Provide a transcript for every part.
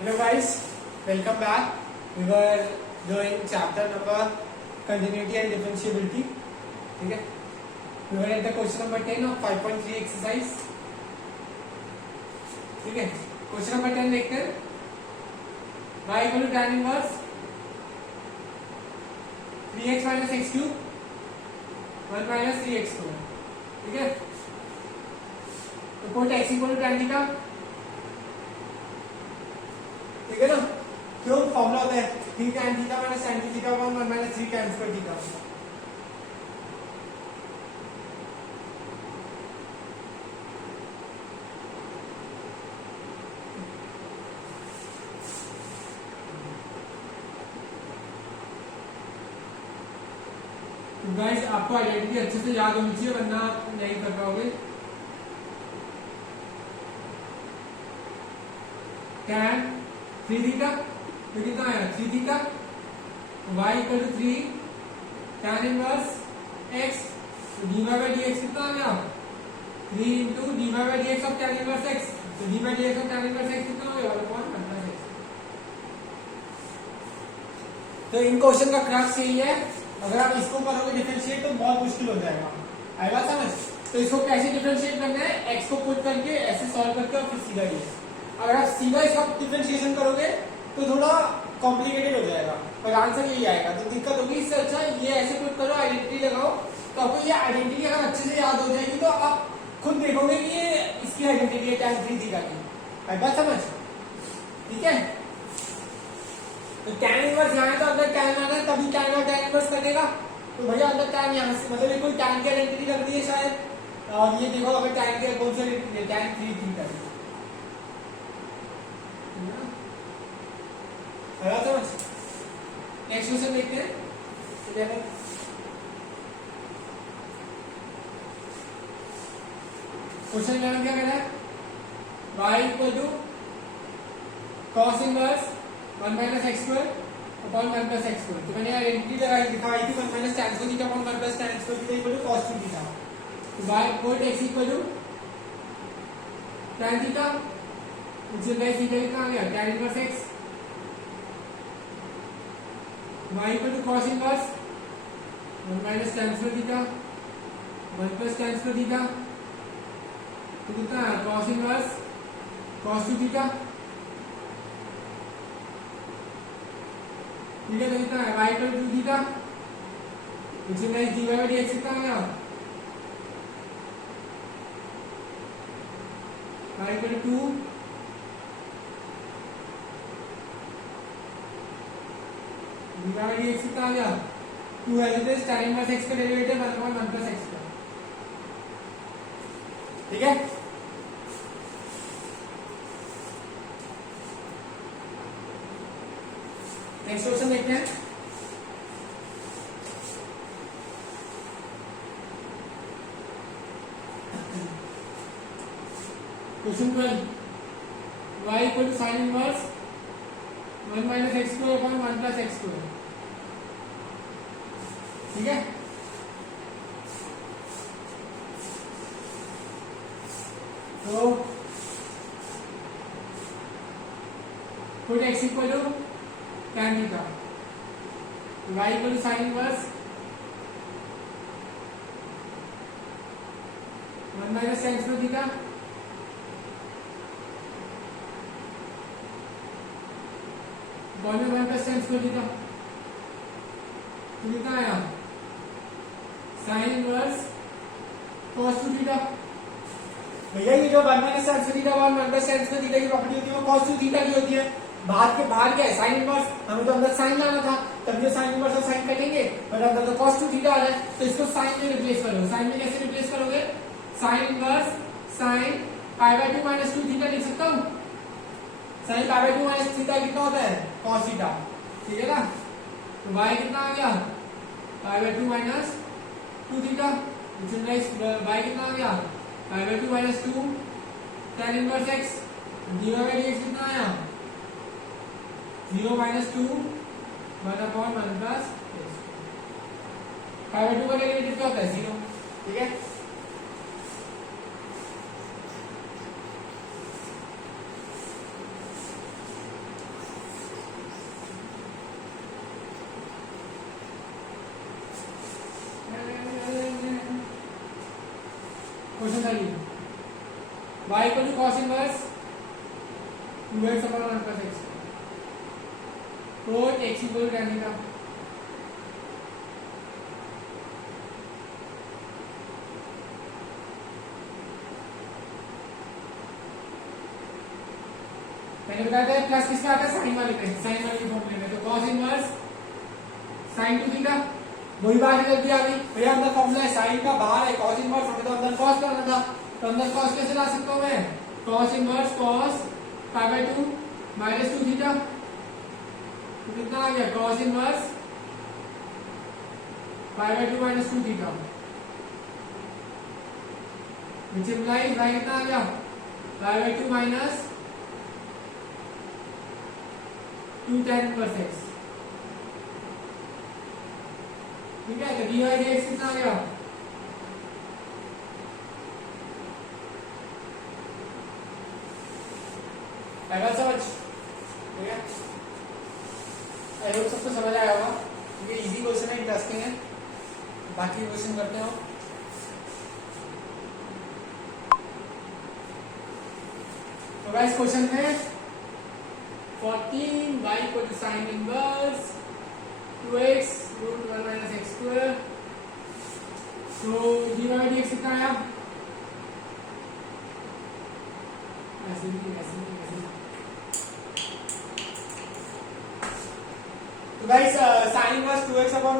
Hello guys, welcome back. We were doing chapter number continuity and differentiability. ठीक है? We were at the question number 10 of 5.3 exercise. ठीक है? Question number 10 देखते हैं. Y equal to tan inverse 3x minus x cube 1 minus 3x square. ठीक है? तो put x equal to tan theta. ठीक है ना? क्यों फॉर्मूला होता है 3 tan theta minus tan theta 1 minus 3 tan square theta. Guys आपको आइडेंटिटी अच्छे से याद होनी चाहिए वरना आप नहीं कर पाओगे. tan 3 थीटा तो कितना आया 3 theta y equal to 3 tan inverse x dy by dx कितना आ गया 3 into dy by dx of tan inverse x. तो dy by dx of tan inverse x कितना हो गया 1 माइनस x. तो इन क्वेश्चन का क्रक्स यही है. अगर आप इसको करोगे डिफरेंशिएट तो बहुत मुश्किल हो जाएगा. आएगा समझ. तो इसको कैसे डिफरेंशिएट करना है x को पुट करके ऐसे सॉल्व करके और फिर सीधा ये. अगर आप सीधा इसका डिफरेंशिएशन करोगे तो थोड़ा कॉम्प्लिकेटेड हो जाएगा पर आंसर यही आएगा. तो दिक्कत होगी. इससे अच्छा ये ऐसे पुट करो आइडेंटिटी लगाओ तो आपको ये आइडेंटिटी अगर अच्छे से याद हो जाएगी तो आप खुद देखोगे कि ये इसकी आइडेंटिटी है tan 3 थीटा की. बात समझ. ठीक है. तो tan इनवर्स यहाँ है तो अंदर tan आना है तभी tan और tan इनवर्स करेगा. तो भैया अंदर tan यहाँ से मतलब ये कोई tan की आइडेंटिटी रख दी है शायद. और ये देखो अगर tan की कौन सी आइडेंटिटी है tan 3 थीटा की. समझ. नेक्स्ट क्वेश्चन देखते हैं. क्वेश्चन 11 क्या कह रहा है y equal to cos inverse 1 minus x square upon 1 plus x square. तो मैंने आइडेंटिटी लगाई दिखाई थी 1 minus tan square theta upon 1 plus tan square theta equal to cos 2 theta. तो y कोट x equal to tan theta which is like theta कितना आ गया tan inverse x y equal to cos inverse 1 minus tan square theta 1 plus tan square theta. तो कितना है cos inverse cos 2 theta. ठीक है. तो कितना है y equal to 2 theta which is like dy by dx कितना आ गया y equal to 2 dy by dx कितना आ गया 2 है तो tan इनवर्स x का डेरिवेटिव 1 प्लस x का. ठीक है. नेक्स्ट क्वेश्चन देखते हैं. Question 12 y equal to sin inverse 1 minus x square upon 1 plus x square. ठीक है. तो put x equal to tan theta y equal to sin inverse 1 minus tan square theta बॉल में 1 प्लस tan स्क्वायर थीटा. तो कितना आया sin inverse cos 2 theta. भैया ये जो 1 minus tan square theta 1 plus tan square theta की property होती है वो cos 2 थीटा की होती है. बाहर क्या है sin इनवर्स. हमें तो अंदर sin लाना था तब ये sin इनवर्स और sin कटेंगे पर अंदर तो cos 2 थीटा आ रहा है. तो इसको sin में रिप्लेस करोगे. sin में कैसे रिप्लेस करोगे sin inverse sin pi by 2 minus 2 theta लिख सकता हूँ. sin pi by 2 minus theta कितना होता है cos थीटा. ठीक है ना. तो y कितना आ गया pi by 2 minus 2 theta which is like y कितना आ गया pi by 2 minus 2 tan inverse x dy by dx कितना आया 0 minus 2 1 upon 1 plus pi by 2 का डेरिवेटिव क्या होता है 0. ठीक है. क्वेश्चन था ये, y equal to cos inverse 2x upon 1 plus x, तो x equal to tan theta. मैंने बताया था प्लस किसका आता है, साइन वाले पे, साइन वाले के फॉर्मूले में, तो cos इनवर्स sin 2 थीटा। वही बात निकल के आ गई भैया, अंदर फॉर्मूला है साइन का, बाहर है cos इनवर्स, हमें तो अंदर cos करना था, तो अंदर cos कैसे ला सकता हूं मैं, cos inverse cos pi by 2 minus 2 theta, तो कितना आ गया cos inverse pi by 2 minus 2 theta, which implies y कितना आ गया pi by 2 minus 2 tan inverse x, ठीक है। तो dy dx कितना आ गया, आएगा समझ, ठीक है। आई होप सबको समझ आया होगा, ये इजी क्वेश्चन है, इंटरेस्टिंग है। बाकी क्वेश्चन करते हो। तो गाइस क्वेश्चन है 14 y equal to sine inverse 2x root 1 minus x square, तो dy dx कितना आया, ऐसे तो guys sine inverse 2x upon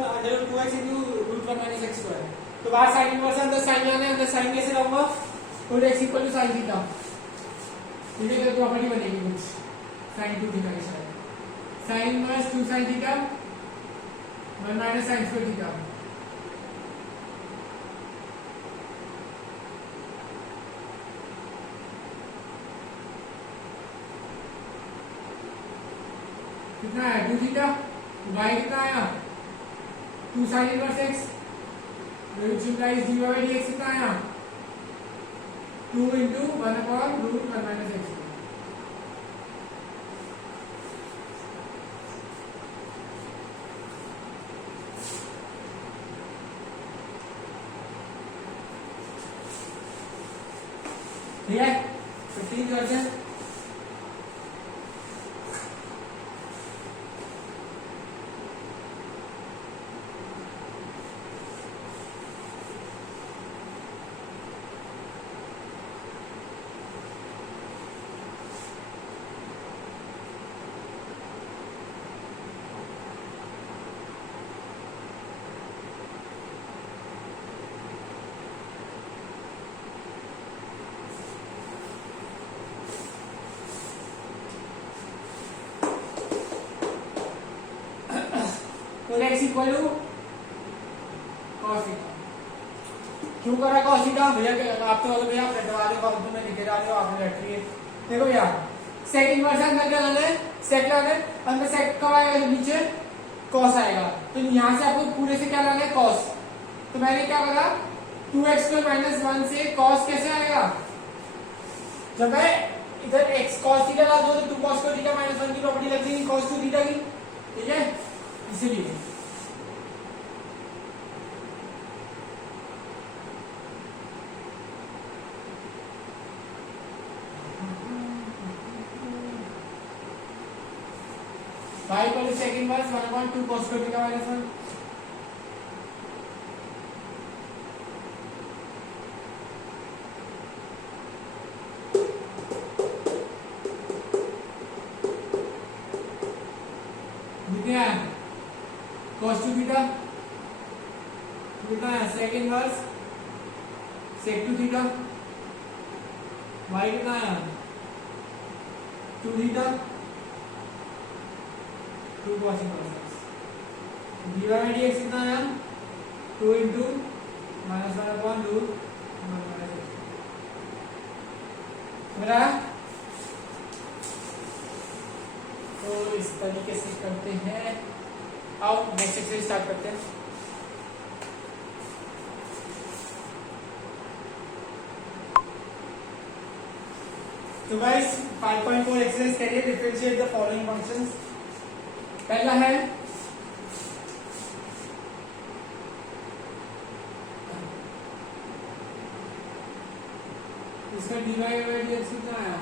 2x into root 1 minus x square, तो बाहर साइन इनवर्स अंदर साइन लाना है, अंदर साइन कैसे लाऊंगा, तो x equal to sine theta, ठीक है। तो प्रॉपर्टी बनेगी कुछ साइन 2 थीटा के साथ, sine inverse 2 sine theta 1 minus sine square theta, कितना है 2 थीटा, y कितना आया 2 sine inverse x, which implies dy by dx कितना आया 2 into 1 upon root 1 minus x, ठीक है। 15th क्वेश्चन, तो x equal to cos theta, क्यों करा cos थीटा भैया, आप तो भैया आप रटवा रहे हो, में लिखे जा रहे हो, आपने रट रही है। देखो भैया सेक इनवर्स अंदर क्या लाना है, सेक लाना है, अंदर सेक कब आएगा, नीचे cos आएगा, तो यहाँ से आपको पूरे से क्या लाना है cos, तो मैंने क्या करा 2x स्क्वायर माइनस 1 से cos कैसे आएगा, जब मैं इधर x cos थीटा ला दूं तो 2 cos स्क्वायर थीटा माइनस 1 की प्रॉपर्टी लग जाएगी cos 2 थीटा की, ठीक है, इसीलिए। y equal to sec inverse 1/2 cos square theta minus 1, कितना है cos 2 थीटा, कितना है sec inverse sec 2 theta, y कितना है 2 theta 2 cos inverse, dy by dx कितना है 2 into minus 1 upon root 1 minus x, समझ आया। तो इस तरीके से करते हैं, आओ नेक्स्ट एक्सरसाइज स्टार्ट करते हैं। तो गाइस 5.4 एक्सरसाइज करिए, डिफरेंशिएट द फॉलोइंग फंक्शंस। पहला है इसका dy बाई dx कितना आया,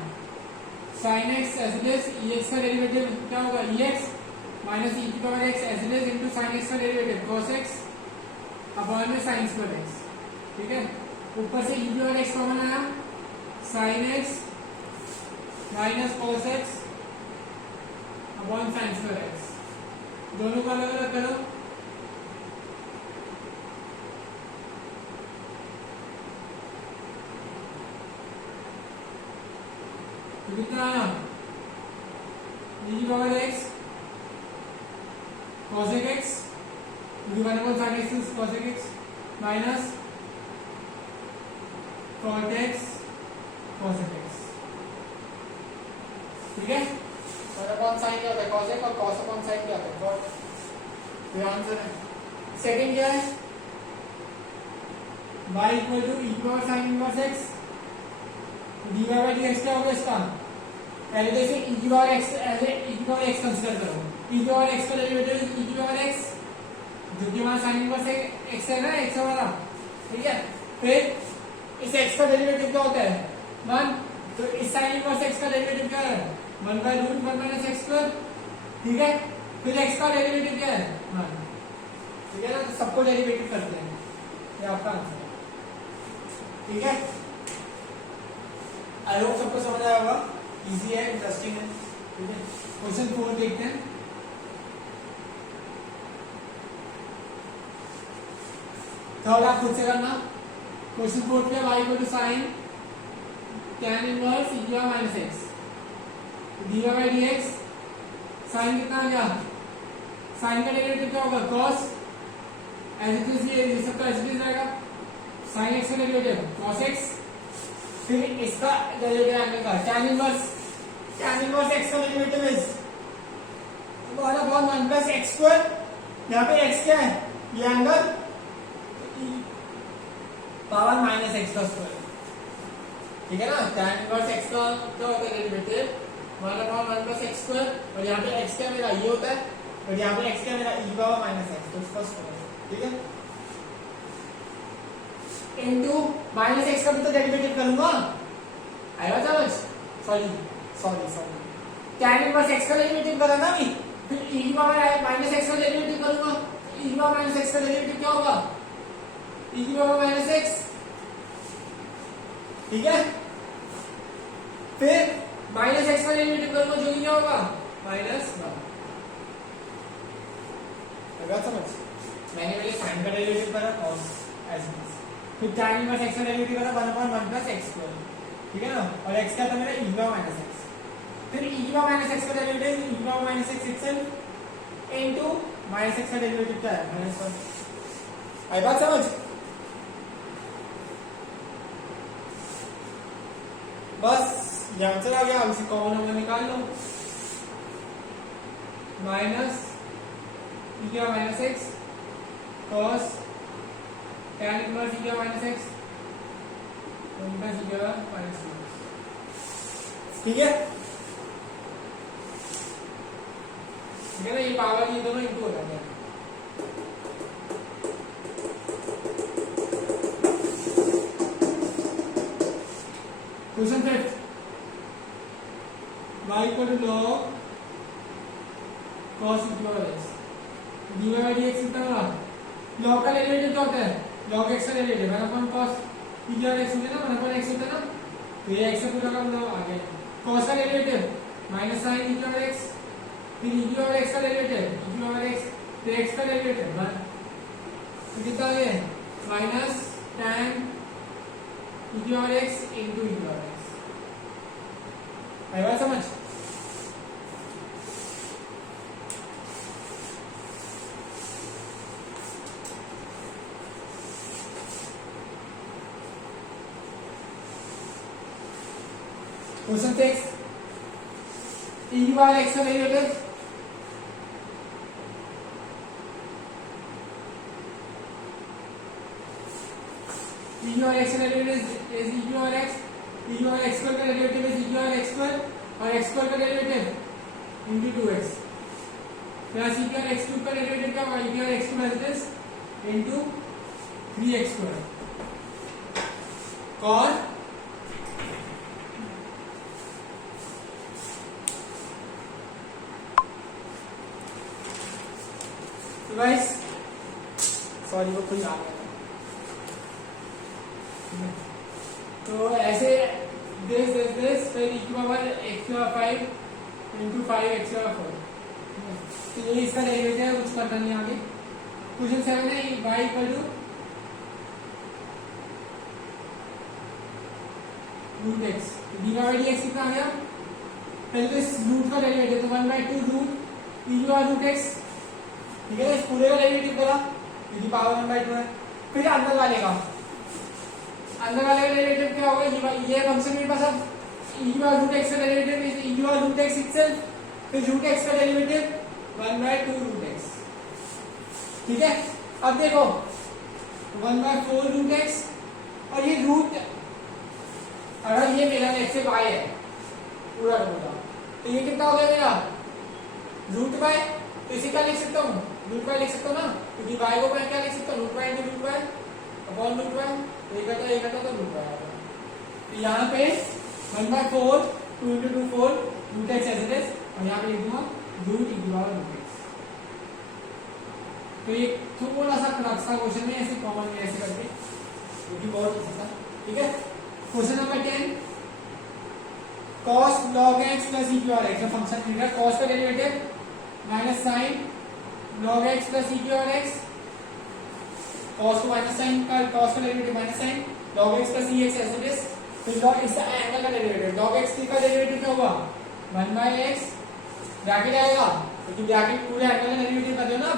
sin x as it is, ex का डेरिवेटिव क्या होगा, ex माइनस e की power x as it is into sin x का डेरिवेटिव cos x अपॉन में sin स्क्वायर x, ठीक है। ऊपर से e की पावर x कॉमन आया, sin x minus cos x upon sin square x, दोनों को अलग अलग करो, कितना आया, e की power x cosec x divide by sin x cosec x minus cot x cosec x, ठीक है। और अपॉन साइन क्या होता है, cosec, और cos अपॉन साइन क्या होता है, cot, ये आंसर है। सेकंड क्या है, y इक्वल टू e की power sin inverse x dy by dx क्या होगा इसका, पहले तो इसे e की power x as a e की पावर x कंसीडर करो, e की पावर x का डेरिवेटिव e की पावर x जो कि हमारा sin इनवर्स x है ना, x वाला, ठीक है। फिर इस x का डेरिवेटिव क्या होता है 1, तो इस sin इनवर्स x का डेरिवेटिव क्या है 1 by root 1 minus x square, ठीक है। फिर x का डेरिवेटिव क्या है 1, ठीक है ना, तो सबको डेरिवेटिव करते हैं, ये आपका आंसर है, ठीक है। आई होप सबको समझ आया होगा, इजी है, इंटरेस्टिंग है, ठीक है। क्वेश्चन 4 देखते हैं। थर्ड आप खुद से करना, क्वेश्चन 4 पे y equal to sin tan inverse e की power minus x dy by dx, sin कितना आ गया, sin का डेरिवेटिव क्या होगा cos एज इट इज, ये सब का एज इट इज रहेगा, sin x का डेरिवेटिव cos x, फिर इसका डेरिवेटिव एंगल का tan इनवर्स x का derivative is 1 upon 1 plus x square, यहाँ पे x क्या है, ये एंगल पावर माइनस x का स्क्वायर, ठीक है ना। tan इनवर्स x का क्या होता है derivative 1 upon 1 plus x square, और यहाँ पे x क्या मेरा ये होता है, और यहाँ पे x क्या मेरा e पावर माइनस x, तो इसका स्क्वायर, ठीक है। इनटू माइनस x का भी तो डेरिवेटिव करूंगा, आएगा समझ, सॉरी tan इनवर्स x का डेरिवेटिव करा ना अभी, फिर e की पावर माइनस x का डेरिवेटिव करूंगा, e की पावर माइनस x का डेरिवेटिव क्या होगा, e की पावर माइनस x, ठीक है। फिर माइनस x का डेरिवेटिव करूंगा जो कि क्या होगा माइनस 1, आएगा समझ। मैंने पहले sin का डेरिवेटिव करा cos एज इट इज, फिर tan इनवर्स x का डेरिवेटिव करा 1 अपॉन 1 प्लस x स्क्वायर, ठीक है ना, और x क्या था मेरा e पावर माइनस x, फिर e पावर माइनस x का derivative e power minus x itself into minus x का डेरिवेटिव क्या है माइनस 1, आई बात समझ। बस ये आंसर आ गया, अब इसे कॉमन हमने निकाल लो, माइनस e की power minus x cos tan inverse e की पावर माइनस x उनका e की पावर माइनस 1, ठीक है, ठीक है ना। ये पावर ये दोनों इनटू हो जाएंगे, question 5 y equal to log cos e की power x dy by dx कितना होगा, log का डेरिवेटिव क्या होता है log x का डेरिवेटिव 1 अपॉन cos e की पावर x होता है ना, 1 अपॉन x होता है ना, तो ये x से पूरा का मतलब आ गया, cos का डेरिवेटिव माइनस sin e की पावर x, फिर e की पावर x का डेरिवेटिव e की पावर x, फिर x का डेरिवेटिव 1, तो कितना आ गया माइनस tan e की पावर x इनटू e की पावर x, आएगा समझ। क्वेश्चन 6 e की पावर x का डेरिवेटिव e की पावर x का डेरिवेटिव इज e की पावर x, e की पावर x स्क्वायर का डेरिवेटिव इज e की पावर x स्क्वायर, और x स्क्वायर का derivative into 2x plus e की पावर x क्यूब का डेरिवेटिव क्या होगा, e की power x cube as it is into 3x square, cos तो गाइस सॉरी वो खुद आ गया। तो ऐसे दिस फिर e की पावर x की पावर 5 into 5x की पावर 4। तो ये इसका डेरिवेटिव है, कुछ करना नहीं आगे। क्वेश्चन 7 है y equal to root x, d by d x कितना आ गया? पहले तो इस रूट का डेरिवेटिव तो 1/2 रूट e की पावर रूट एक्स, ठीक है। इस पूरे का डेरिवेटिव करा e की पावर 1/2 है। फिर अंदर वाले का डेरिवेटिव क्या होगा? ये फंक्शन मेरे पास अब e की पावर रूट एक्स का डेरिवेटिव इज e की पावर रूट एक्स इटसेल्फ, फिर रूट एक्स का डेरिवेटिव 1/2 रूट एक्स, ठीक है। अब देखो 1/4 रूट एक्स, और ये रूट, अगर ये मेरा x से y है पूरा पूरा, तो ये कितना हो गया मेरा रूट y। तो इसे क्या लिख सकता हूँ? रूट y लिख सकता हूँ ना, क्योंकि y को मैं क्या लिख सकता हूँ? Root y into root y upon root y। तो ये करता तो रूट y आ गया। तो यहाँ पे 1/4 2 into 2 4 root x as it is, और यहाँ पे लिख दूंगा रूट e की पावर रूट x। तो ये थोड़ा सा क्रक्स का क्वेश्चन है, ऐसे कॉमन में ऐसे करके, क्योंकि बहुत अच्छा था, ठीक है। Question number 10 cos log x plus e की पावर x, फंक्शन मिल रहा है cos का derivative minus sin log x plus e की पावर x, cos को माइनस sin का, cos का derivative minus sin log x plus e x as it is. फिर log इसका एंगल का डेरिवेटिव, log x का डेरिवेटिव क्या होगा? 1/x, ब्रैकेट आएगा क्योंकि ब्रैकेट पूरे एंगल का डेरिवेटिव कर दो ना,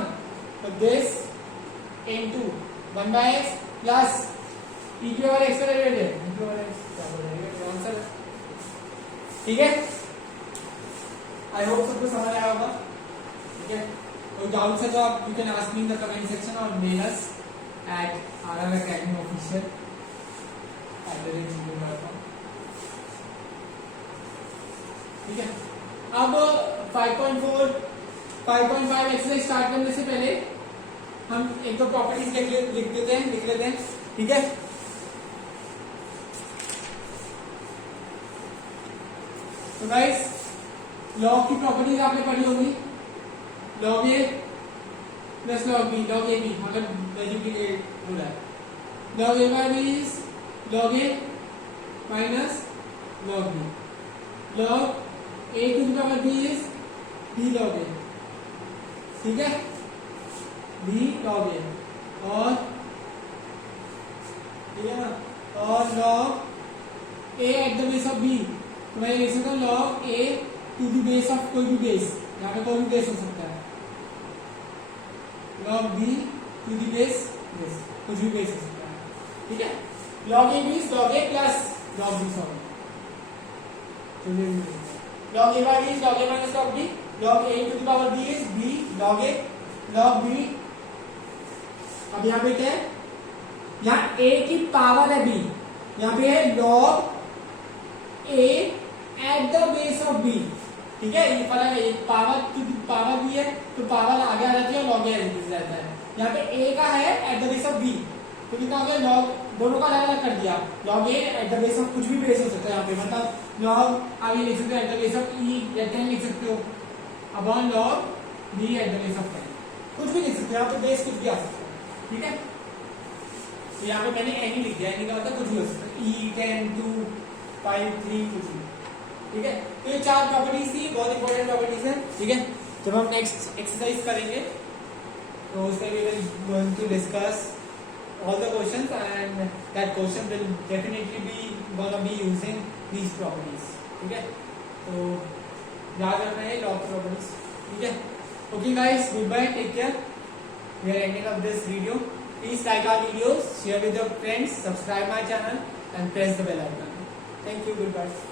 तो this into 1/x plus e की पावर x का डेरिवेटिव आंसर, ठीक है। आई होप सबको समझ आया होगा, ठीक है। तो डाउट्स है तो आप you can ask me in the comment section और mail us at RRacademy official @gmail.com, ठीक है। अब 5.4 5.5 एक्सरसाइज स्टार्ट करने से पहले हम एक दो प्रॉपर्टीज लिख लेते हैं, ठीक है। तो गाइस लॉग की प्रॉपर्टीज आपने पढ़ी होगी, log A plus log B, log A B मतलब मल्टीप्लिकेट हो रहा है, log A by B is log A minus log B, log A to the power B is B log A, ठीक है, बी लॉग ए, और ठीक है ना, और log a at the base of b, तो मैं लिख सकता हूँ log a to the base of कोई भी बेस, यहाँ पे कोई भी बेस हो सकता है, log b to the base कुछ भी बेस हो सकता है, ठीक है। log a means log a plus log b, sorry, log a by b is log a minus log b, log a to the power b is b log a, log b, अब यहाँ पे क्या है? यहाँ a की power है b, यहाँ पे है log a eight the base of b, ठीक है। ये फर्क है, पावर भी है तो पावर आगे आ जाती है और log a रहता है। यहाँ पे a का है eight the base of b, तो कितना हो गया? log, दोनों का अलग अलग कर दिया, log a eight the base of कुछ भी बेस हो सकता है यहाँ पे, मतलब log आगे लिख सकते हो eight the base of e या 10 लिख सकते हो, upon log b eight the base of 10, कुछ भी लिख सकते हो यहाँ पे, बेस कुछ भी आ सकता है, ठीक है। तो यहाँ पे मैंने any लिख दिया, any का मतलब कुछ भी हो सकता है, e 10 2 5 3 कुछ भी, ठीक है। तो ये चार प्रॉपर्टीज थी, बहुत इंपॉर्टेंट प्रॉपर्टीज है, ठीक है। जब हम नेक्स्ट एक्सरसाइज करेंगे तो उसमें we will going to discuss all the questions and that question will definitely be using these properties, ठीक है। तो याद रखना है लॉ ऑफ प्रॉपर्टीज, ठीक है। Okay guys, good bye, take care, we are ending of this video. Please like our videos, share with your friends, subscribe my channel and press the bell icon. Thank you, good bye.